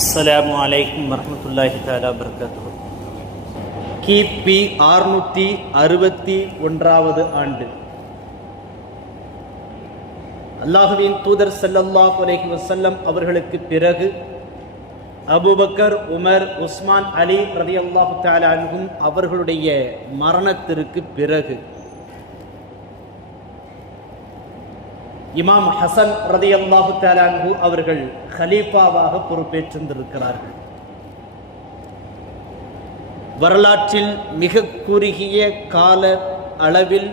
அஸ்லாம் வலைக்கம் வரமத்துல்லாஹி தாலா பர்கத்து கிபி ஆறுநூற்றி அறுபத்தி ஒன்றாவது ஆண்டு. அல்லாஹுவின் தூதர் சல்லல்லாஹ் அலஹி வசல்லம் அவர்களுக்கு பிறகு அபுபக்கர் உமர் உஸ்மான் அலி ரதி அல்லாஹு தாலாகும் அவர்களுடைய மரணத்திற்கு பிறகு இமாம் ஹசன் ரதி அல்லாஹு தேலாங்கு அவர்கள் ஹலீஃபாவாக பொறுப்பேற்றிருந்திருக்கிறார்கள். வரலாற்றில் மிக குறுகிய கால அளவில்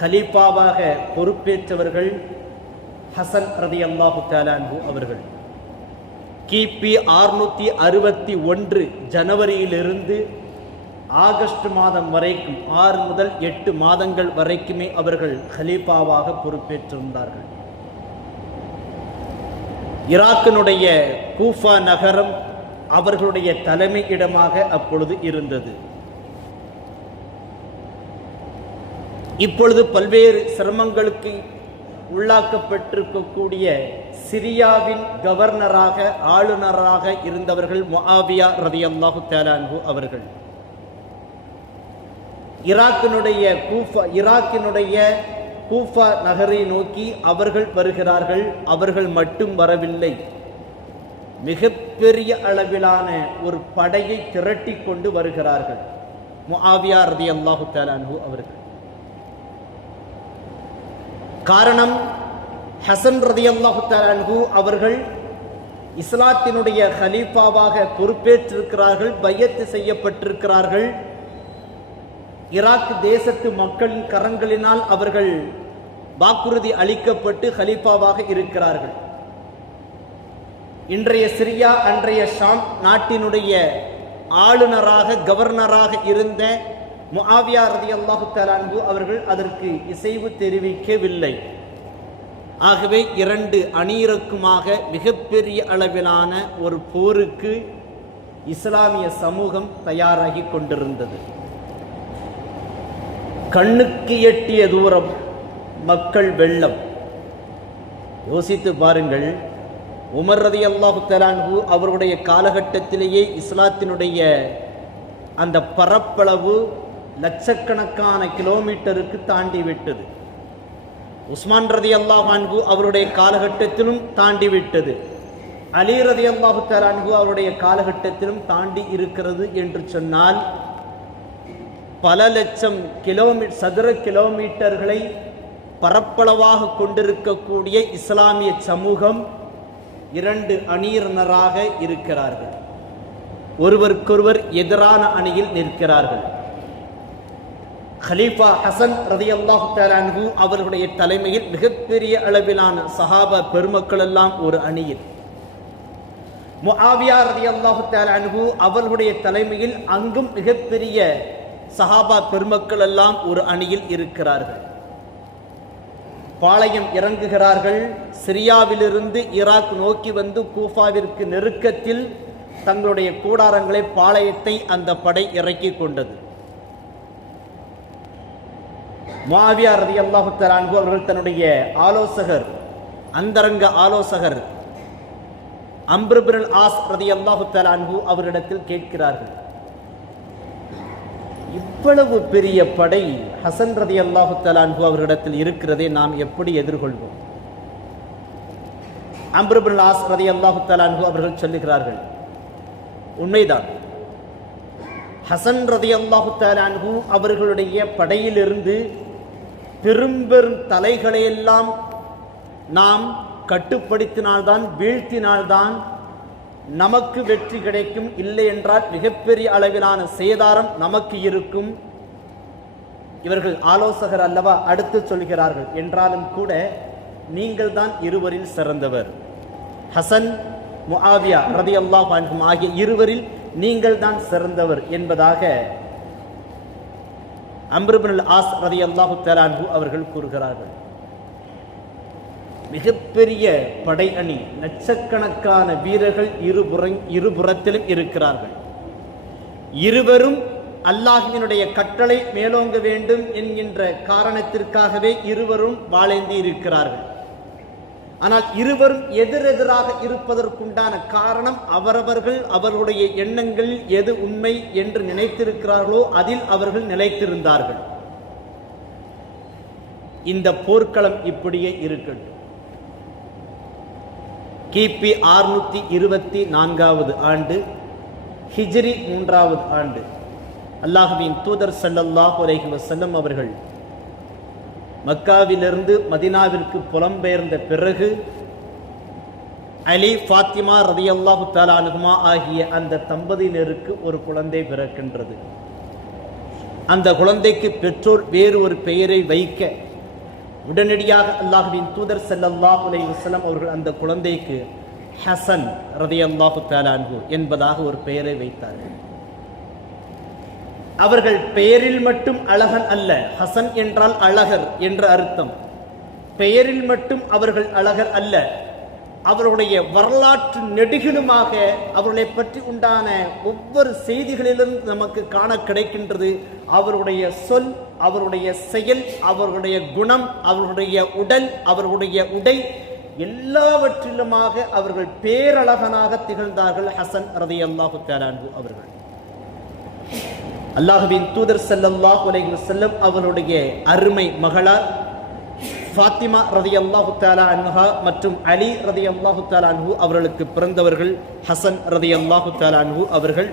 ஹலீஃபாவாக பொறுப்பேற்றவர்கள் ஹசன் ரதி அல்லாஹு தாலான்பு அவர்கள். கிபி ஆறுநூத்தி அறுபத்தி ஒன்று ஜனவரியிலிருந்து ஆகஸ்ட் மாதம் வரைக்கும் ஆறு முதல் எட்டு மாதங்கள் வரைக்குமே அவர்கள் ஹலீஃபாவாக பொறுப்பேற்றிருந்தார்கள். ஈராக்கினுடைய கூஃபா நகரம் அவர்களுடைய தலைமை இடமாக அப்பொழுது இருந்தது. இப்பொழுது பல்வேறு சிரமங்களுக்கு உள்ளாக்கப்பட்டிருக்கக்கூடிய சிரியாவின் கவர்னராக ஆளுநராக இருந்தவர்கள் மொஹாவியா ரதியல்லாஹு தேலான்ஹு அவர்கள். ஈராக்கினுடைய கூஃபா ஈராக்கினுடைய கூஃபா நகரை நோக்கி அவர்கள் வருகிறார்கள் அவர்கள் மட்டும் வரவில்லை. மிகப்பெரிய அளவிலான ஒரு படையை திரட்டி கொண்டு வருகிறார்கள். முஆவியா ரதி அல்லாஹு தாலானு அவர்கள். காரணம் ஹசன் ரதி அல்லாஹு தாலானு அவர்கள் இஸ்லாத்தினுடைய ஹலீஃபாவாக பொறுப்பேற்றிருக்கிறார்கள் பையத்து செய்யப்பட்டிருக்கிறார்கள். ஈராக் தேசத்து மக்களின் கரங்களினால் அவர்கள் வாக்குறுதி அளிக்கப்பட்டு ஹலீஃபாவாக இருக்கிறார்கள். இன்றைய சிரியா அன்றைய ஷாம் நாட்டினுடைய ஆளுநராக கவர்னராக இருந்த முஆவியா ரதி அல்லாஹு தலான்பு அவர்கள் அதற்கு இசைவு தெரிவிக்கவில்லை. ஆகவே இரண்டு அணியிறக்குமாக மிகப்பெரிய அளவிலான ஒரு போருக்கு இஸ்லாமிய சமூகம் தயாராகி கொண்டிருந்தது. கண்ணுக்கு எட்டிய தூரம் மக்கள் வெள்ளம். யோசித்து பாருங்கள் உமர் ரதி அல்லாஹு தலான்ஹு அவருடைய காலகட்டத்திலேயே இஸ்லாத்தினுடைய அந்த பரப்பளவு லட்சக்கணக்கான கிலோமீட்டருக்கு தாண்டி விட்டது. உஸ்மான் ரதி அல்லாஹ் அவருடைய காலகட்டத்திலும் தாண்டி விட்டது. அலி ரதி அல்லாஹு தலான்ஹு அவருடைய காலகட்டத்திலும் தாண்டி இருக்கிறது என்று சொன்னால் பல லட்சம் கிலோமீ சதுர கிலோமீட்டர்களை பரப்பளவாக கொண்டிருக்கக்கூடிய இஸ்லாமிய சமூகம் இரண்டு அணியினராக இருக்கிறார்கள். ஒருவருக்கொருவர் எதிரான அணியில் நிற்கிறார்கள். ஹலீஃபா ஹசன் ரதி அல்லாஹு தாலான்ஹு அவர்களுடைய தலைமையில் மிகப்பெரிய அளவிலான சஹாபா பெருமக்கள் எல்லாம் ஒரு அணியில். முஆவியா ரதி அல்லாஹு தாலான்ஹு அவர்களுடைய தலைமையில் அங்கும் மிகப்பெரிய சஹாபா பெருமக்கள் எல்லாம் ஒரு அணியில் இருக்கிறார்கள். பாளையம் இறங்குகிறார்கள். சிரியாவிலிருந்து ஈராக் நோக்கி வந்து கூஃபாவிற்கு நெருக்கத்தில் தங்களுடைய கூடாரங்களை பாளையத்தை அந்த படை இறக்கி கொண்டது. மாவியா ரதி அல்லாஹுத்தர் அன்பு அவர்கள் தன்னுடைய ஆலோசகர் அந்தரங்க ஆலோசகர் அம்ருபிரல் ஆஸ் ரதி அல்லாஹுத்தர் அன்பு அவரிடத்தில் கேட்கிறார்கள். இவ்வளவு பெரிய படை ஹசன் ரதி அல்லாஹு தலான்ஹு அவர்களிடத்தில் இருக்கிறதை நாம் எப்படி எதிர்கொள்வோம்? அம்ருபுல் ஆஸ் ரதி அல்லாஹு தலான்ஹு அவர்கள் சொல்லுகிறார்கள் உண்மைதான். ஹசன் ரதி அல்லாஹு தலான்ஹு அவர்களுடைய படையிலிருந்து பெரும்பெரும் தலைகளையெல்லாம் நாம் கட்டுப்படுத்தினால்தான் வீழ்த்தினால்தான் நமக்கு வெற்றி கிடைக்கும் இல்லை என்றால் மிகப்பெரிய அளவிலான சேதாரம் நமக்கு இருக்கும். இவர்கள் ஆலோசகர் அல்லவா அடுத்து சொல்கிறார்கள் என்றாலும் கூட நீங்கள் தான் இருவரில் சிறந்தவர். ஹசன் முஆவியா ரதி அல்லாஹ் ஆகிய இருவரில் நீங்கள் தான் சிறந்தவர் என்பதாக அம்ருபின் ஆஸ் ரதி அல்லாஹு தலான்ஹு அவர்கள் கூறுகிறார்கள். மிகப்பெரிய படை அணி லட்சக்கணக்கான வீரர்கள் இருபுற இருபுறத்திலும் இருக்கிறார்கள். இருவரும் அல்லாஹினுடைய கட்டளை மேலோங்க வேண்டும் என்கின்ற காரணத்திற்காகவே இருவரும் வாழேந்தி இருக்கிறார்கள். ஆனால் இருவரும் எதிரெதிராக இருப்பதற்குண்டான காரணம் அவரவர்கள் அவர்களுடைய எண்ணங்கள் எது உண்மை என்று நினைத்திருக்கிறார்களோ அதில் அவர்கள் நிலைத்திருந்தார்கள். இந்த போர்க்களம் இப்படியே இருக்கட்டும். கிபி ஆறுநூத்தி இருபத்தி நான்காவது ஆண்டு ஹிஜ்ரி மூன்றாவது ஆண்டு. அல்லாஹுவின் தூதர் ஸல்லல்லாஹு அலைஹி வசல்லம் அவர்கள் மக்காவிலிருந்து மதினாவிற்கு புலம்பெயர்ந்த பிறகு அலி ஃபாத்திமா ரதியல்லாஹு தாலா அன்ஹுமா ஆகிய அந்த தம்பதியினருக்கு ஒரு குழந்தை பிறக்கின்றது. அந்த குழந்தைக்கு பெற்றோர் வேறு ஒரு பெயரை வைக்க உடனடியாக அல்லாஹுவின் தூதர் ஸல்லல்லாஹு அலைஹி வஸல்லம் அவர்கள் அந்த குழந்தைக்கு ஹசன் ரதி அல்லாஹு அன்ஹு என்பதாக ஒரு பெயரை வைத்தார்கள். அவர்கள் பெயரில் மட்டும் அழகன் அல்ல ஹசன் என்றால் அழகர் என்ற அர்த்தம். பெயரில் மட்டும் அவர்கள் அழகர் அல்ல அவருடைய வரலாற்று நெடுகிலுமாக அவர்களை பற்றி உண்டான ஒவ்வொரு செய்திகளிலும் நமக்கு காண கிடைக்கின்றது. அவருடைய சொல் அவருடைய செயல் அவருடைய குணம் அவருடைய உடல் அவருடைய உடை எல்லாவற்றிலுமாக அவர்கள் பேரழகனாக திகழ்ந்தார்கள் ஹசன் ரதி அல்லாஹு தேலான்பு அவர்கள். அல்லாஹுவின் தூதர் ஸல்லல்லாஹு அலைஹி அவருடைய அருமை மகளார் ஃபாத்திமா ரதி அல்லாஹு தாலா அன்ஹா மற்றும் அலி ரதி அல்லாஹு தாலா அன்ஹு அவர்களுக்கு பிறந்தவர்கள் ஹசன் ரதி அல்லாஹு தாலா அன்ஹு அவர்கள்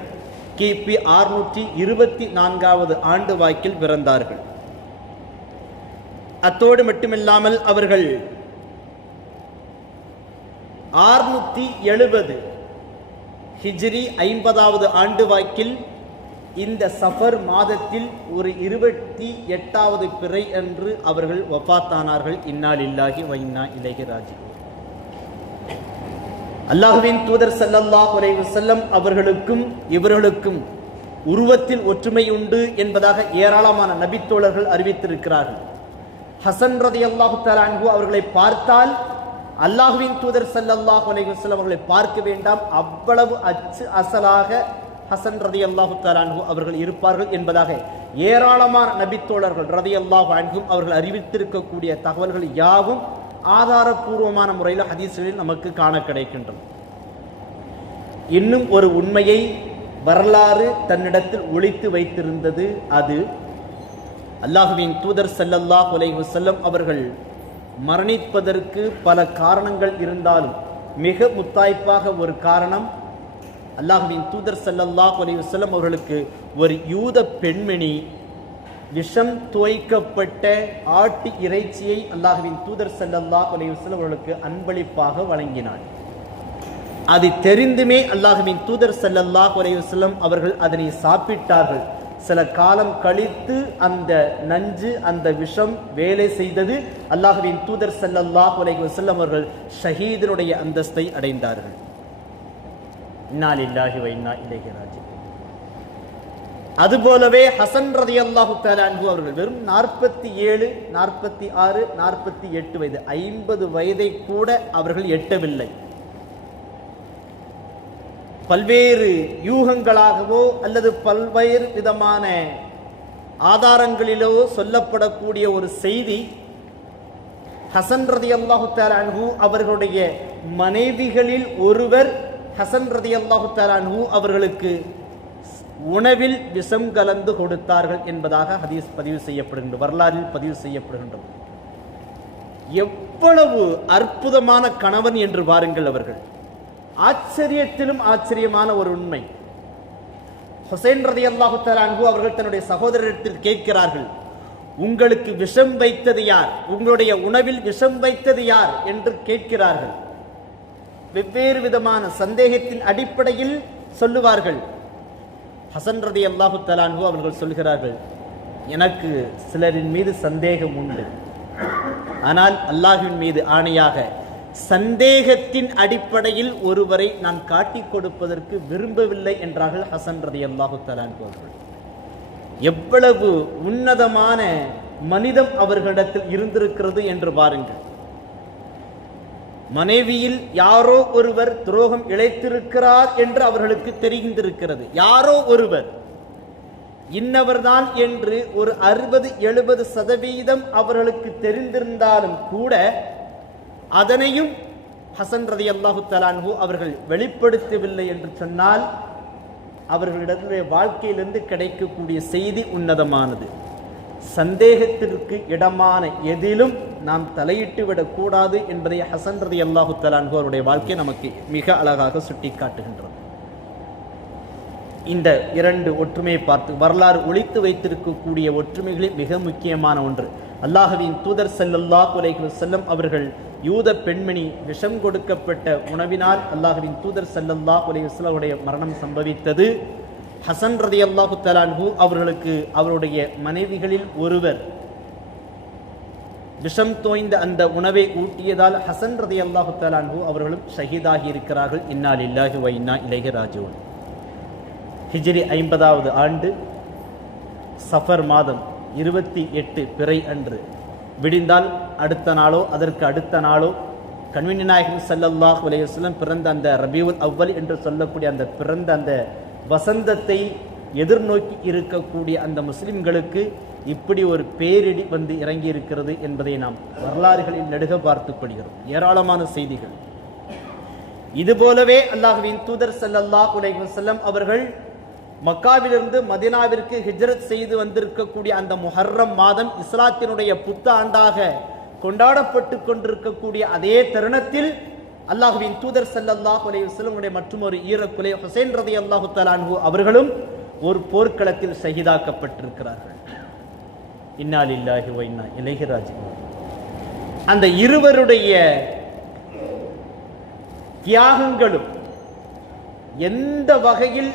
கிபி ஆறுநூற்றி இருபத்தி நான்காவது ஆண்டு வாக்கில் பிறந்தார்கள். அத்தோடு மட்டுமில்லாமல் அவர்கள் ஆறுநூற்றி எழுபது ஹிஜ்ரி ஐம்பதாவது ஆண்டு வாக்கில் இந்த சஃபர் மாதத்தில் ஒரு இருபத்தி எட்டாவது பிறை என்று அவர்கள் ஒப்பாத்தானார்கள் இன்னால் இல்லாஹி வைனா இலகிராஜி அல்லாஹுவின் தூதர் ஸல்லல்லாஹு குறைவு செல்லம் அவர்களுக்கும் இவர்களுக்கும் உருவத்தில் ஒற்றுமை உண்டு என்பதாக ஏராளமான நபித்தோழர்கள் அறிவித்திருக்கிறார்கள். ஹசன் ரதி அல்லாஹு தலான்கு அவர்களை பார்த்தால் அல்லாஹுவின் தூதர் ஸல்லல்லாஹு அலைஹி செல்லம் அவர்களை பார்க்க வேண்டாம். அவ்வளவு அச்சு அசலாக ஹசன் ரதி அல்லாஹு அன்ஹு அவர்கள் இருப்பார்கள் என்பதாக ஏராளமான நபித்தோழர்கள் ரதி அல்லாஹு அன்ஹும் அவர்கள் அறிவித்திருக்கக்கூடிய தகவல்கள் யாவும் ஆதாரபூர்வமான முறையில் ஹதீஸ்களில் நமக்கு காண கிடைக்கின்றன. இன்னும் ஒரு உண்மையை வரலாறு தன்னிடத்தில் ஒழித்து வைத்திருந்தது அது அல்லாஹுவின் தூதர் ஸல்லல்லாஹு உலை செல்லம் அவர்கள் மரணிப்பதற்கு பல காரணங்கள் இருந்தாலும் மிக முத்தாய்ப்பாக ஒரு காரணம் அல்லாஹுவின் தூதர் ஸல்லல்லாஹு அலைஹி செல்லும் அவர்களுக்கு ஒரு யூத பெண்மணி விஷம் துவைக்கப்பட்ட ஆட்டு இறைச்சியை அல்லாஹுவின் தூதர் ஸல்லல்லாஹு அலைஹி செல்லும் அவர்களுக்கு அன்பளிப்பாக வழங்கினான் அது தெரிந்துமே அல்லாஹுவின் தூதர் ஸல்லல்லாஹு அலைஹி செல்லும் அவர்கள் அதனை சாப்பிட்டார்கள். சில காலம் கழித்து அந்த நஞ்சு அந்த விஷம் வேலை செய்தது அல்லாஹுவின் தூதர் ஸல்லல்லாஹு அலைஹி வஸல்லம் அவர்கள் ஷஹீதனுடைய அந்தஸ்தை அடைந்தார்கள். இன்னா லில்லாஹி வ அதுபோலவே ஹசன் ரதி அல்லாஹு அன்ஹு அவர்கள் வெறும் நாற்பத்தி ஏழு நாற்பத்தி ஆறு நாற்பத்தி எட்டு வயது ஐம்பது வயதை கூட அவர்கள் எட்டவில்லை. பல்வேறு யூகங்களாகவோ அல்லது பல்வேறு விதமான ஆதாரங்களிலோ சொல்லப்படக்கூடிய ஒரு செய்தி ஹசன் ரதி அல்லாஹு அன்ஹு அவர்களுடைய மனைவிகளில் ஒருவர் ஹசன் ரதி அல்லாஹு தாலானு அவர்களுக்கு உணவில் விஷம் கலந்து கொடுத்தார்கள் என்பதாக ஹதீஸ் பதிவு செய்யப்படுகின்ற வரலாறில் பதிவு செய்யப்படுகின்றது. எவ்வளவு அற்புதமான கணவன் என்று பாருங்கள் அவர்கள். ஆச்சரியத்திலும் ஆச்சரியமான ஒரு உண்மை. ஹுசைன் ரதி அல்லாஹு அன்ஹு அவர்கள் தன்னுடைய சகோதரத்தில் கேட்கிறார்கள் உங்களுக்கு விஷம் வைத்தது யார்? உங்களுடைய உணவில் விஷம் வைத்தது யார்? என்று கேட்கிறார்கள். வெவ்வேறு விதமான சந்தேகத்தின் அடிப்படையில் சொல்லுவார்கள். ஹசன் ரதி அல்லாஹு தலான்ஹு அவர்கள் சொல்கிறார்கள் எனக்கு சிலரின் மீது சந்தேகம் உண்டு. ஆனால் அல்லாஹின் மீது ஆணையாக சந்தேகத்தின் அடிப்படையில் ஒருவரை நான் காட்டிக் கொடுப்பதற்கு விரும்பவில்லை என்றார்கள் ஹசன் ரதி அல்லாஹு தலான்ஹு அவர்கள். எவ்வளவு உன்னதமான மனிதம் அவர்களிடத்தில் இருந்திருக்கிறது என்று பாருங்கள். மனைவியில் யாரோ ஒருவர் துரோகம் இழைத்திருக்கிறார் என்று அவர்களுக்கு தெரிந்திருக்கிறது. யாரோ ஒருவர். இன்னவர்தான் என்று ஒரு அறுபது எழுபது சதவீதம் அவர்களுக்கு தெரிந்திருந்தாலும் கூட அதனையும் ஹசன் ரதி அல்லாஹு தலான்ஹூ அவர்கள் வெளிப்படுத்தவில்லை என்று சொன்னால் அவர்களிடத்திலே வாழ்க்கையிலிருந்து கிடைக்கக்கூடிய செய்தி உன்னதமானது. சந்தேகத்திற்கு இடமான எதிலும் நாம் தலையிட்டு விடக்கூடாது என்பதை ஹசன் ரதி அல்லாஹு தலான்கு அவருடைய வாழ்க்கை நமக்கு மிக அழகாக சுட்டி காட்டுகின்றது இந்த இரண்டு ஒற்றுமையை பார்த்து வரலாறு ஒழித்து வைத்திருக்கக்கூடிய ஒற்றுமைகளில் மிக முக்கியமான ஒன்று. அல்லாஹுவின் தூதர் செல்லல்லா குலைகள் செல்லம் அவர்கள் யூத பெண்மணி விஷம் கொடுக்கப்பட்ட உணவினால் அல்லாஹுவின் தூதர் செல்லல்லா அலைஹி அவருடைய மரணம் சம்பவித்தது. ஹசன் ரதி அல்லாஹு தலான்ஹு அவர்களுக்கு அவருடைய மனைவிகளில் ஒருவர் விஷம் தோய்ந்த அந்த உணவை ஊட்டியதால் ஹசன் ரதியல்லாஹு தலான்ஹு அவர்களும் ஷஹீதாகி இருக்கிறார்கள். இன்னால் இல்லாஹி வைனா இலகி இலைஹி ஹிஜ்ரி ஐம்பதாவது ஆண்டு சஃபர் மாதம் இருபத்தி எட்டு பிறை அன்று விடிந்தால் அடுத்த நாளோ அதற்கு அடுத்த நாளோ கண்வினி நாயகம் சல்லல்லாஹ் உலகம் பிறந்த அந்த ரபியுல் அவ்வல் என்று சொல்லக்கூடிய அந்த பிறந்த அந்த வசந்தத்தை எதிர்நோக்கி இருக்கக்கூடிய அந்த முஸ்லிம்களுக்கு இப்படி ஒரு பேரிடி வந்து இறங்கி இருக்கிறது என்பதை நாம் வரலாறுகளில் நெடுக பார்த்துக் கொள்கிறோம் ஏராளமான செய்திகள். இதுபோலவே அல்லாஹுவின் தூதர் ஸல்லல்லாஹு அலைஹி செல்லம் அவர்கள் மக்காவிலிருந்து மதினாவிற்கு ஹிஜ்ரத் செய்து வந்திருக்கக்கூடிய அந்த முஹர்ரம் மாதம் இஸ்லாத்தினுடைய புத்தாண்டாக கொண்டாடப்பட்டு கொண்டிருக்கக்கூடிய அதே தருணத்தில் அல்லாஹுவின் தூதர் ஸல்லல்லாஹு அலைஹி வஸல்லம் மற்றும் ஒரு ஈரக்குலை ஹுசைன் ரலியல்லாஹு தஆலாஹு அவர்களும் ஒரு போர்க்களத்தில் சகிதாக்கப்பட்டிருக்கிறார்கள் இன்னால் இல்லாகி வைனா இன்னா அந்த இருவருடைய தியாகங்களும் எந்த வகையில்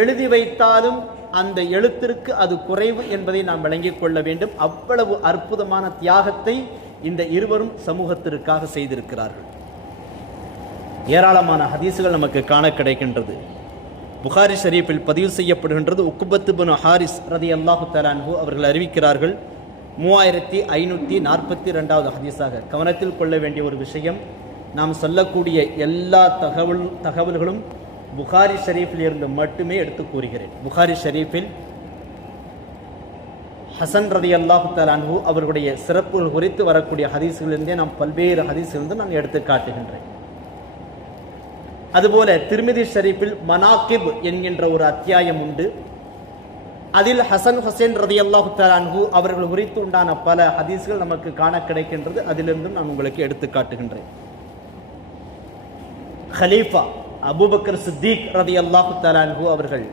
எழுதி வைத்தாலும் அந்த எழுத்திற்கு அது குறைவு என்பதை நாம் விளங்கிக் கொள்ள வேண்டும். அவ்வளவு அற்புதமான தியாகத்தை இந்த இருவரும் சமூகத்திற்காக செய்திருக்கிறார்கள். ஏராளமான ஹதீசுகள் நமக்கு காண கிடைக்கின்றது. புகாரி ஷரீஃபில் பதிவு செய்யப்படுகின்றது உக்குபத்து பின் ஹாரிஸ் ரதி அல்லாஹு தலான்ஹு அவர்கள் அறிவிக்கிறார்கள். மூவாயிரத்தி ஐநூற்றி நாற்பத்தி ரெண்டாவது ஹதீஸாக. கவனத்தில் கொள்ள வேண்டிய ஒரு விஷயம் நாம் சொல்லக்கூடிய எல்லா தகவல் தகவல்களும் புகாரி ஷரீஃபில் இருந்து மட்டுமே எடுத்து கூறுகிறேன். புகாரி ஷரீஃபில் ஹசன் ரதி அல்லாஹு தலான்ஹு அவர்களுடைய சிறப்புகள் குறித்து வரக்கூடிய ஹதீஸ்களிலிருந்தே நாம் பல்வேறு ஹதீஸ்களிலிருந்து நான் எடுத்து காட்டுகின்றேன். அதுபோல திருமிதி ஷரீஃபில் மனாக்கிப் என்கின்ற ஒரு அத்தியாயம் உண்டு. அதில் ஹசன் ஹுசேன் ரதி அல்லாஹு தலான்ஹு அவர்கள் குறித்து உண்டான பல ஹதீஸ்கள் நமக்கு காண கிடைக்கின்றது. அதிலிருந்தும் நான் உங்களுக்கு எடுத்து காட்டுகின்றேன். ஹலீஃபா அபுபக்கர் சித்திக் ரதி அல்லாஹு தலான்ஹு அவர்கள்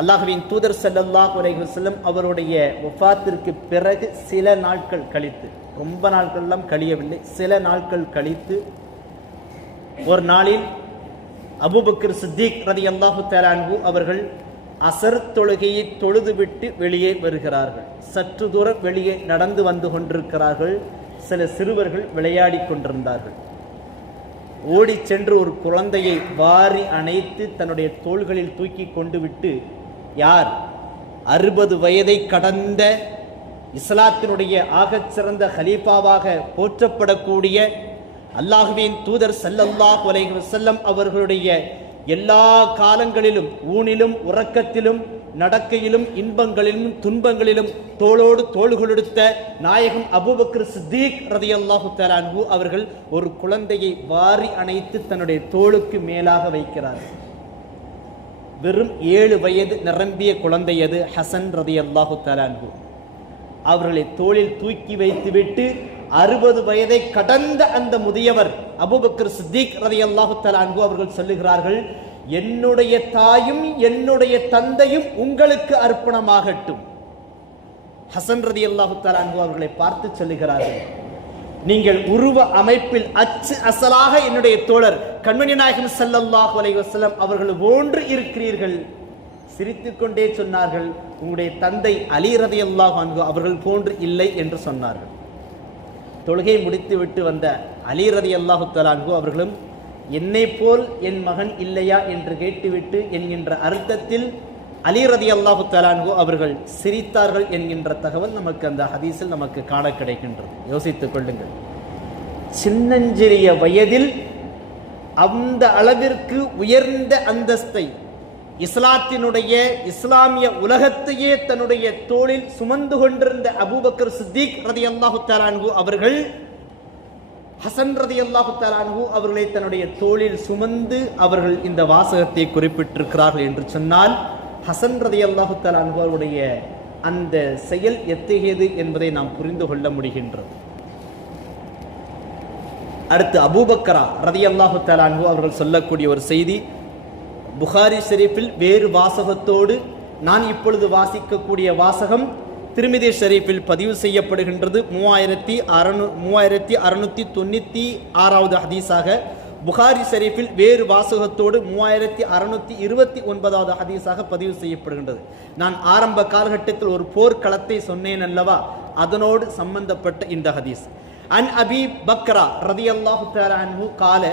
அல்லாஹுவின் தூதர் ஸல்லல்லாஹு அலைஹி அவருடைய வஃபாத்திற்கு பிறகு சில நாட்கள் கழித்து ரொம்ப நாட்கள்லாம் கழியவில்லை சில நாட்கள் கழித்து ஒரு நாளில் அபூபக்கர் சித்திக் ரதி அல்லாஹு தலான்ஹு அவர்கள் அசர் தொழுகையை தொழுதுவிட்டு வெளியே வருகிறார்கள். சற்று தூரம் வெளியே நடந்து வந்து கொண்டிருக்கிறார்கள். சில சிறுவர்கள் விளையாடிக் கொண்டிருந்தார்கள். ஓடி சென்று ஒரு குழந்தையை வாரி அணைத்து தன்னுடைய தோள்களில் தூக்கி கொண்டு விட்டு யார்? அறுபது வயதை கடந்த இஸ்லாத்தினுடைய ஆகச்சிறந்த ஹலீஃபாவாக போற்றப்படக்கூடிய அல்லாஹுவின் தூதர் சல்லல்லாஹ் அலைஹி செல்லம் அவர்களுடைய எல்லா காலங்களிலும் ஊனிலும் உறக்கத்திலும் நடக்கையிலும் இன்பங்களிலும் துன்பங்களிலும் தோளோடு தோள் கொடுத்த நாயகம் அபூபக்கர் சித்தீக் ரதியல்லாஹு தலான்ஹு அவர்கள் ஒரு குழந்தையை வாரி அணைத்து தன்னுடைய தோளுக்கு மேலாக வைக்கிறார். வெறும் ஏழு வயது நிரம்பிய குழந்தை அது ஹசன் ரதியல்லாஹு தலான்ஹு அவர்களை தோளில் தூக்கி வைத்துவிட்டு அறுபது வயதை கடந்த அந்த முதியவர் அபுபக்கர் சித்திக் ரதியல்லாஹு அன்பு அவர்கள் சொல்லுகிறார்கள் என்னுடைய தாயும் என்னுடைய தந்தையும் உங்களுக்கு அர்ப்பணமாகட்டும். ஹசன் ரதி அல்லாஹு அன்பு அவர்களை பார்த்து சொல்லுகிறார்கள் நீங்கள் உருவ அமைப்பில் அச்சு அசலாக என்னுடைய தோழர் கண்மணி நாயகம் ஸல்லல்லாஹு அலைஹி வஸல்லம் அவர்கள் ஒன்று இருக்கிறீர்கள். சிரித்துக்கொண்டே சொன்னார்கள் உங்களுடைய தந்தை அலி ரதியல்லாஹு அன்ஹு அவர்கள் போன்று இல்லை என்று சொன்னார்கள். தொழுகை முடித்துவிட்டு வந்த அலி ரதி அல்லாஹு தலான்ஹு அவர்களும் என்னை போல் என் மகன் இல்லையா? என்று கேட்டுவிட்டு என்கின்ற அர்த்தத்தில் அலி ரதி அல்லாஹு தலான்ஹு அவர்கள் சிரித்தார்கள் என்கின்ற தகவல் நமக்கு அந்த ஹதீஸில் நமக்கு காண கிடைக்கின்றது. யோசித்துக் கொள்ளுங்கள். சின்னஞ்சிறிய வயதில் அந்த அளவிற்கு உயர்ந்த அந்தஸ்தை இஸ்லாத்தினுடைய இஸ்லாமிய உலகத்தையே தன்னுடைய தோளில் சுமந்து கொண்டிருந்த அபூபக்கர் சித்திக் ரதி அல்லாஹு தாலான்கு அவர்கள் ஹசன் ரதி அல்லாஹு தாலான்கு அவர்களை தன்னுடைய தோளில் சுமந்து அவர்கள் இந்த வாசகத்தை குறிப்பிட்டிருக்கிறார்கள் என்று சொன்னால் ஹசன் ரதி அல்லாஹு தாலான்கு அவருடைய அந்த செயல் எத்தகையது என்பதை நாம் புரிந்து கொள்ள முடிகின்றது. அடுத்து அபூபக்கரா ரதி அல்லாஹு தாலான்கு அவர்கள் சொல்லக்கூடிய ஒரு செய்தி புகாரி ஷெரீஃபில் வேறு வாசகத்தோடு நான் இப்பொழுது வாசிக்கக்கூடிய வாசகம் திருமிதி ஷெரீஃபில் பதிவு செய்யப்படுகின்றது மூவாயிரத்தி அறநூ மூவாயிரத்தி அறுநூத்தி தொண்ணூற்றி ஆறாவது ஹதீஸாக புகாரி ஷெரீஃபில் வேறு வாசகத்தோடு மூவாயிரத்தி அறுநூத்தி இருபத்தி ஒன்பதாவது ஹதீஸாக பதிவு செய்யப்படுகின்றது நான் ஆரம்ப காலகட்டத்தில் ஒரு போர்க்களத்தை சொன்னேன் அல்லவா அதனோடு சம்பந்தப்பட்ட இந்த ஹதீஸ் அன் அபி பக்ரா ரதி அல்லாஹு கால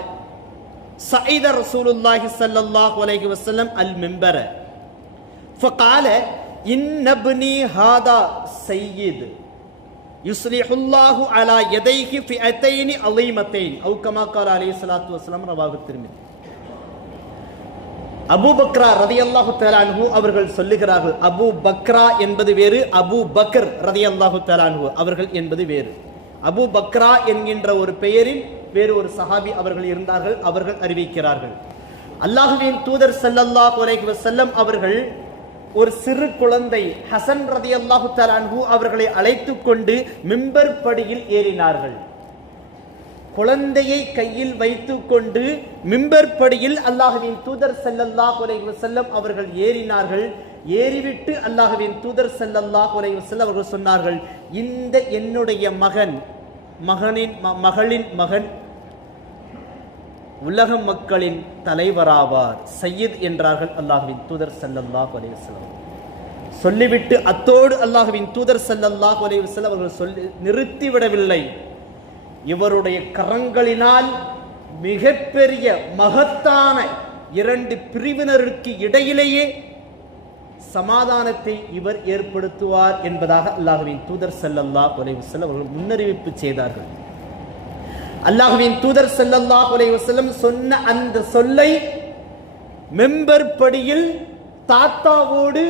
سعيد رسول الله صلى الله عليه وسلم المنبر فقال إن ابني هذا سيد يصلح الله على يديه فئتين عظيمتين أو كما قال عليه الصلاة والسلام رواه الترمذي அபு பக்ரா ரதி அல்லாஹு தலான்ஹு அவர்கள் சொல்லுகிறார்கள் அபு பக்ரா என்பது வேறு அபு பக்கர் ரதி அல்லாஹு தலான்ஹு அவர்கள் என்பது வேறு அபு பக்ரா என்கின்ற ஒரு பெயரில் வேறு ஒரு சஹாபி அவர்கள் இருந்தார்கள் அவர்கள் அறிவிக்கிறார்கள். அல்லாஹுவின் தூதர் ஸல்லல்லாஹு அலைஹி செல்லம் அவர்கள் ஒரு சிறு குழந்தை ஹசன் ரதி அல்லாஹு தலான்ஹு அவர்களை அழைத்து கொண்டு மிம்பர் படியில் ஏறினார்கள். குழந்தையை கையில் வைத்துக்கொண்டு மிம்பர் படியில் அல்லாஹுவின் தூதர் செல்லல்லா அலைஹி செல்லம் அவர்கள் ஏறினார்கள். ஏறிவிட்டு அல்லாஹுவின் தூதர் செல்லல்லா அலைஹி வஸல்லம் அவர்கள் சொன்னார்கள் இந்த என்னுடைய மகன் மகனின் ம- மகளின் மகன் உலக மக்களின் தலைவராவார். சையீத் என்றார்கள் அல்லாஹுவின் தூதர் சல்லல்லாஹ் அலைஹி சொல்லிவிட்டு அத்தோடு அல்லாஹுவின் தூதர் சல்லல்லாஹ் அலைஹி அவர்கள் சொல்லி நிறுத்திவிடவில்லை. இவருடைய கரங்களினால் மிகப்பெரிய மகத்தான இரண்டு பிரிவினருக்கு இடையிலேயே சமாதானத்தை இவர் ஏற்படுத்துவார் என்பதாக அல்லாஹுவின் தூதர் செல்லல்லா அலைஹி அவர்கள் முன்னறிவிப்பு செய்தார்கள். அல்லாஹுவின் தூதர் செல்லல்லா அலைஹி சொன்ன அந்த சொல்லை மெம்பர் படியில் தாத்தாவோடு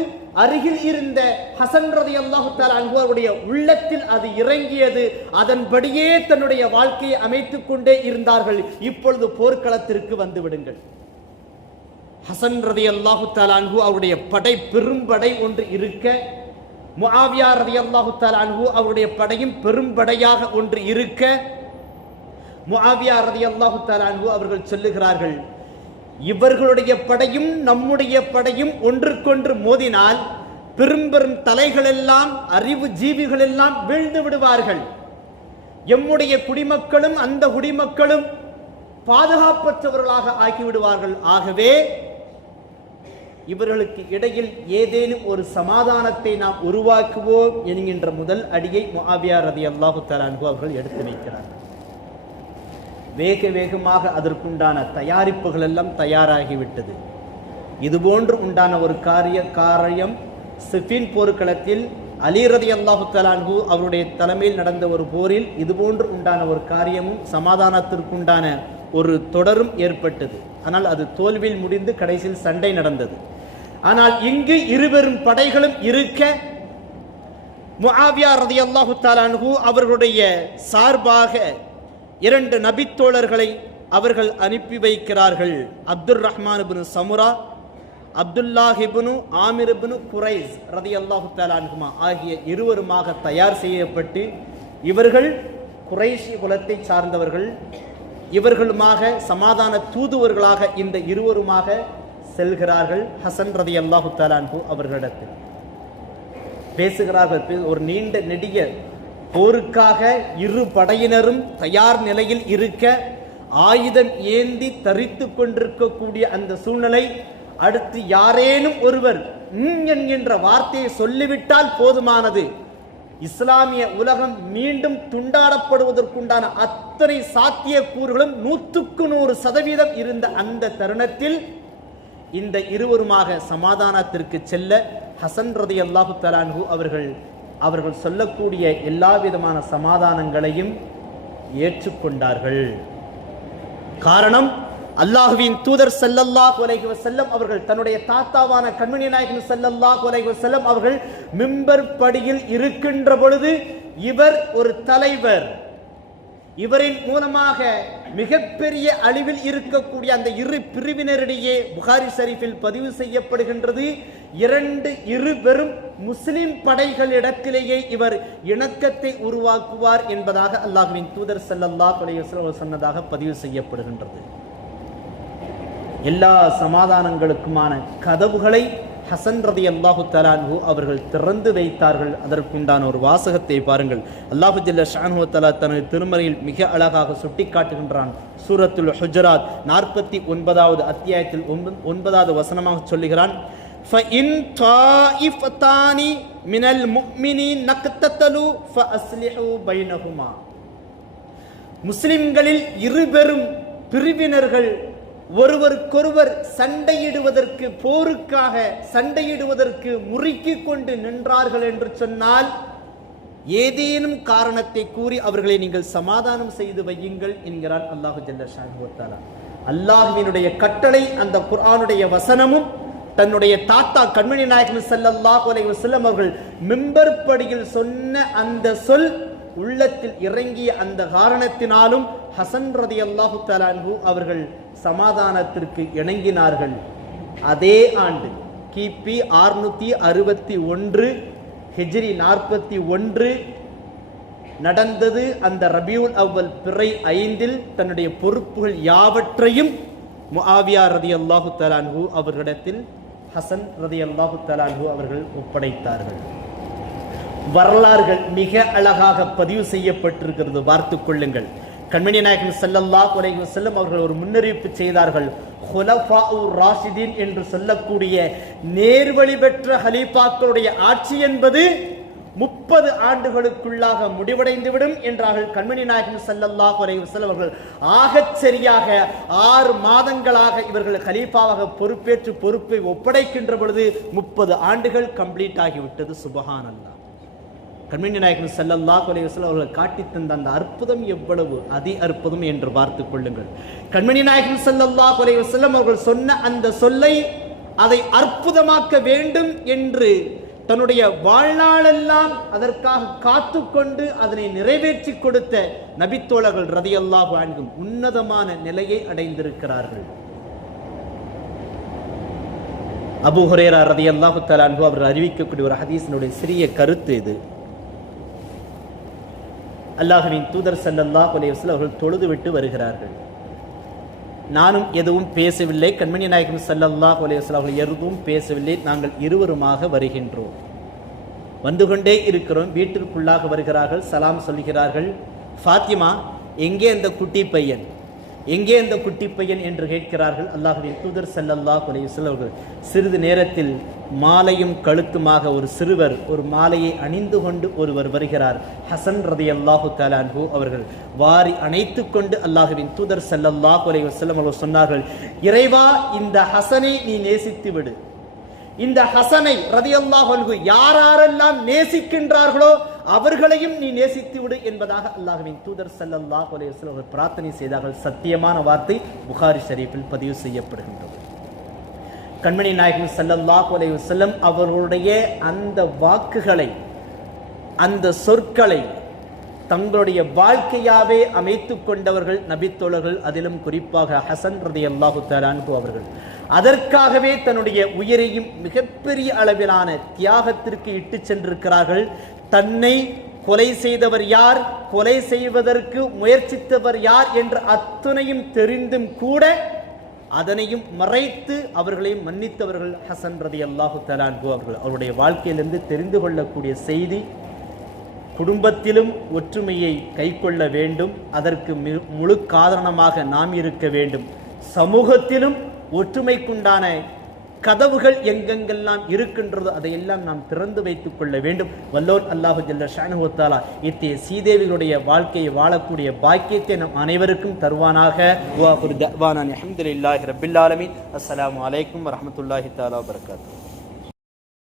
அருகில் இருந்த ஹசன் ரதி அல்லாஹு அவருடைய உள்ளத்தில் அது இறங்கியது. அதன்படியே தன்னுடைய வாழ்க்கையை அமைத்துக் கொண்டே இருந்தார்கள். இப்பொழுது போர்க்களத்திற்கு வந்து விடுங்கள். ஹசன் ரதி அல்லாஹு அன்ஹு அவருடைய படை பெரும்படை ஒன்று இருக்க முஆவியா ரதி அல்லாஹு அன்ஹு அவருடைய படையும் பெரும்படையாக ஒன்று இருக்க முஆவியா ரதி அல்லாஹு அன்ஹு அவர்கள் சொல்லுகிறார்கள் இவர்களுடைய படையும் நம்முடைய படையும் ஒன்றுக்கொன்று மோதினால் பெரும் பெரும் அறிவு ஜீவிகளெல்லாம் வீழ்ந்து விடுவார்கள். எம்முடைய குடிமக்களும் அந்த குடிமக்களும் பாதுகாப்பற்றவர்களாக ஆகிவிடுவார்கள் ஆகவே இவர்களுக்கு இடையில் ஏதேனும் ஒரு சமாதானத்தை நாம் உருவாக்குவோம் என்கின்ற முதல் அடியை முஆவியா ரதி அல்லாஹு தலான்கு அவர்கள் எடுத்து வைக்கிறார்கள் வேக வேகமாக அதற்குண்டான தயாரிப்புகள் எல்லாம் தயாராகிவிட்டது. இதுபோன்று உண்டான ஒரு காரிய காரியம் சிஃபின் போர்க்களத்தில் அலி ரதி அல்லாஹு தலான்ஹு அவருடைய தலைமையில் நடந்த ஒரு போரில் இதுபோன்று உண்டான ஒரு காரியமும் சமாதானத்திற்குண்டான ஒரு தொடரும் ஏற்பட்டது. ஆனால் அது தோல்வியில் முடிந்து கடைசியில் சண்டை நடந்தது. ஆனால் இங்கு இருவரும் படைகளும் இருக்க முஆவியா ரதியல்லாஹு தாலானு அவர்களுடைய சார்பாக இரண்டு நபித்தோழர்களை அவர்கள் அனுப்பி வைக்கிறார்கள். அப்துல் ரஹ்மான் சமுரா அப்துல்லாஹ் இப்னு ஆமிர் இப்னு குரைஸ் ரதியல்லாஹு தாலான்ஹுமா ஆகிய இருவருமாக தயார் செய்யப்பட்டு இவர்கள் குறைஷி குலத்தை சார்ந்தவர்கள். இவர்களுமாக சமாதான தூதுவர்களாக இந்த இருவருமாக செல்கிறார்கள் ஹசன் ரதி அல்லாஹு தாலான்பு அவர்களிடத்தில். பேசுகிறார்கள். ஒரு நீண்ட நெடிய போருக்காக இரு படையினரும் தயார் நிலையில் இருக்க ஆயுதம் ஏந்தி தரித்து கொண்டிருக்கக்கூடிய அந்த சூழ்நிலை அடுத்து யாரேனும் ஒருவர் என்கின்ற வார்த்தையை சொல்லிவிட்டால் போதுமானது. இஸ்லாமிய உலகம் மீண்டும் துண்டாடப்படுவதற்குண்டான அத்தனை சாத்தியக்கூறுகளும் நூற்றுக்கு நூறு சதவீதம் இருந்த அந்த தருணத்தில் இந்த இருவருமாக சமாதானத்திற்கு செல்ல ஹசன் ரதி அல்லாஹு தலான்ஹூ அவர்கள் அவர்கள் சொல்லக்கூடிய எல்லா விதமான சமாதானங்களையும் ஏற்றுக்கொண்டார்கள். காரணம் அல்லாஹுவின் தூதர் செல்லல்லா கொலைகு செல்லம் அவர்கள் தன்னுடைய தாத்தாவான கண்மணி நாயகன் செல்லல்லா கொலைகு செல்லம் அவர்கள் மிம்பர் படியில் இருக்கின்ற பொழுது இவர் ஒரு தலைவர். இவரின் மூலமாக மிகப்பெரிய அழிவில் இருக்கக்கூடிய அந்த இரு பிரிவினரிடையே புகாரி ஷரீஃபில் பதிவு செய்யப்படுகின்றது. இரண்டு இரு பெரும் முஸ்லிம் படைகளிடத்திலேயே இவர் இணக்கத்தை உருவாக்குவார் என்பதாக அல்லாஹ்வின் தூதர் ஸல்லல்லாஹு அலைஹி சொன்னதாக பதிவு செய்யப்படுகின்றது. எல்லா சமாதானங்களுக்குமான கதவுகளை ஹசன் ரதி அல்லாஹு தலான்ஹு அவர்கள் திறந்து வைத்தார்கள் அதற்குண்டான ஒரு வாசகத்தை பாருங்கள் அல்லாஹு ஜல்ல ஷான்ஹு தலா தனது திருமறையில் மிக அழகாக சுட்டிக்காட்டுகின்றான் சூரத்துல் ஹுஜராத் நாற்பத்தி ஒன்பதாவது அத்தியாயத்தில் ஒன்ப- ஒன்பதாவது வசனமாக சொல்லுகிறான் فَإِن طَائِفَتَانِ مِنَ الْمُؤْمِنِينَ نَقْتَتَلُوا فَأَصْلِحُوا بَيْنَهُمَا முஸ்லிம்களில் இருபெரும் பிரிவினர்கள் ஒருவருக்கொருவர் சண்டையிடுவதற்கு போருக்காக சண்டையிடுவதற்கு முறுக்கி கொண்டு நின்றார்கள் என்று சொன்னால் ஏதேனும் காரணத்தை கூறி அவர்களை நீங்கள் சமாதானம் செய்து வையுங்கள் என்கிறான் அல்லாஹு ஜல்ல அல்லாஹுவினுடைய கட்டளை அந்த குர்ஆனுடைய வசனமும் தன்னுடைய தாத்தா கண்மணி நாயகன் செல்லல்லாஹ் அலைஹி வஸல்லம் அவர்கள் மிம்பர் படியில் சொன்ன அந்த சொல் உள்ளத்தில் இறங்கிய அந்த காரணத்தினாலும் ஹசன் ரதி அல்லாஹு தலான்ஹூ அவர்கள் சமாதானத்திற்கு இணங்கினார்கள். அதே ஆண்டு கிபி ஆறுநூத்தி அறுபத்தி ஒன்று ஹிஜ்ரி நாற்பத்தி ஒன்று நடந்தது. அந்த ரபியுல் அவ்வல் பிறை ஐந்தில் தன்னுடைய பொறுப்புகள் யாவற்றையும் முஆவியா ரதி அல்லாஹு தலான்ஹூ அவர்களிடத்தில் ஹசன் ரதி அல்லாஹு தலான்ஹூ அவர்கள் ஒப்படைத்தார்கள். வரலாறுகள் மிக அழகாக பதிவு செய்யப்பட்டிருக்கிறது. பார்த்து கொள்ளுங்கள். கண்மணி நாயகன் செல்லல்லா அலைஹி செல்லும் அவர்கள் ஒரு முன்னறிவிப்பு செய்தார்கள். ஹுலஃபாஉர் ராஷிதீன் என்று சொல்லக்கூடிய நேர்வழி பெற்ற ஹலீஃபாக்களுடைய ஆட்சி என்பது முப்பது ஆண்டுகளுக்குள்ளாக முடிவடைந்துவிடும் என்றார்கள் கண்மணி நாயகன் செல்லல்லா குறைவு செல்லும் அவர்கள். ஆகச் சரியாக ஆறு மாதங்களாக இவர்கள் கலீஃபாவாக பொறுப்பேற்று பொறுப்பை ஒப்படைக்கின்ற பொழுது முப்பது ஆண்டுகள் கம்ப்ளீட் ஆகிவிட்டது. சுபஹானல்லாஹ். கண்மணி நாயகன் ஸல்லல்லாஹு அலைஹி வஸல்லம் அவர்கள் காட்டித் தந்த அந்த அற்புதம் எவ்வளவு? அதி அற்புதம் என்று பார்த்துக் கொள்ளுங்கள். கண்மணி நாயகன் ஸல்லல்லாஹு அலைஹி அவர்கள் சொன்ன அந்த சொல்லை அதை அற்புதமாக்க வேண்டும் என்று தன்னுடைய வாழ்நாளெல்லாம் அதற்காக காத்துக்கொண்டு அதனை நிறைவேற்றி கொடுத்த நபித்தோழர்கள் ரதையல்லா அன்கும் உன்னதமான நிலையை அடைந்திருக்கிறார்கள். அபு ஹுரேரா ரதையல்லாஹு தலான்பு அவர் அறிவிக்கக்கூடிய ஒரு ஹதீஸினுடைய சிறிய கருத்து இது. அல்லாஹுவின் தூதர் ஸல்லல்லாஹு அலைஹி அவர்கள் தொழுதுவிட்டு வருகிறார்கள். நானும் எதுவும் பேசவில்லை. கண்மணி நாயகம் ஸல்லல்லாஹு அலைஹி அவர்கள் எதுவும் பேசவில்லை. நாங்கள் இருவருமாக வருகின்றோம். வந்து கொண்டே இருக்கிறோம். வீட்டிற்குள்ளாக வருகிறார்கள். சலாம் சொல்கிறார்கள் ஃபாத்திமா எங்கே அந்த குட்டி பையன்? எங்கே அந்த குட்டி பையன் என்று கேட்கிறார்கள்? அல்லாஹுவின் தூதர் செல்லல்லா அலைஹி சிறிது நேரத்தில் மாலையும் கழுத்துமாக ஒரு சிறுவர் ஒரு மாலையை அணிந்து கொண்டு ஒருவர் வருகிறார். ஹசன் ரதி அல்லாஹு தாலான்ஹூ அவர்கள். வாரி அணைத்து கொண்டு அல்லாஹுவின் தூதர் செல்லல்லா அலைஹி அவர்கள் சொன்னார்கள் இறைவா இந்த ஹசனை நீ நேசித்து விடு. இந்த ஹசனை ரதியல்லாஹ் யாரெல்லாம் நேசிக்கின்றார்களோ அவர்களையும் நீ நேசித்து விடு என்பதாக அல்லாஹ்வின் தூதர் ஸல்லல்லாஹு அலைஹி வஸல்லம் அவர்கள் பிரார்த்தனை செய்தார்கள். சத்தியமான வார்த்தை புகாரி ஷரீஃபில் பதிவு செய்யப்படுகின்றது. கண்மணி நாயகன் ஸல்லல்லாஹு அலைஹி வஸல்லம் அவர்களுடைய அந்த வாக்குகளை அந்த சொற்களை தங்களுடைய வாழ்க்கையாவே அமைத்துக் கொண்டவர்கள் நபித்தோழர்கள் அதிலும் குறிப்பாக ஹசன் ரதி அல்லாஹு தலான்கு அவர்கள். அதற்காகவே தன்னுடைய உயிரையும் மிகப்பெரிய அளவிலான தியாகத்திற்கு இட்டு சென்றிருக்கிறார்கள். தன்னை கொலை செய்தவர் யார்? கொலை செய்வதற்கு முயற்சித்தவர் யார் என்று அத்துணையும் தெரிந்தும் கூட அதனையும் மறைத்து அவர்களையும் மன்னித்தவர்கள் ஹசன் ரதி அல்லாஹு தலான்கு அவர்கள். அவருடைய வாழ்க்கையிலிருந்து தெரிந்து கொள்ளக்கூடிய செய்தி குடும்பத்திலும் ஒற்றுமையை கைக்கொள்ள வேண்டும். அதற்கு முழு காரணமாக நாம் இருக்க வேண்டும். சமூகத்திலும் ஒற்றுமைக்குண்டான கதவுகள் எங்கெங்கெல்லாம் இருக்கின்றதோ அதையெல்லாம் நாம் திறந்து வைத்துக் கொள்ள வேண்டும். வல்லோர் அல்லாஹு ஜல்ல ஷானுத்தாலா இத்தகைய சீதேவிகளுடைய வாழ்க்கையை வாழக்கூடிய பாக்கியத்தை நம் அனைவருக்கும் தருவானாக. அஹமதுல்லாஹி தஅவானா அஸ்லாம் வலைக்கம் வரமத்துல்லாஹி தாலா வரகாத்து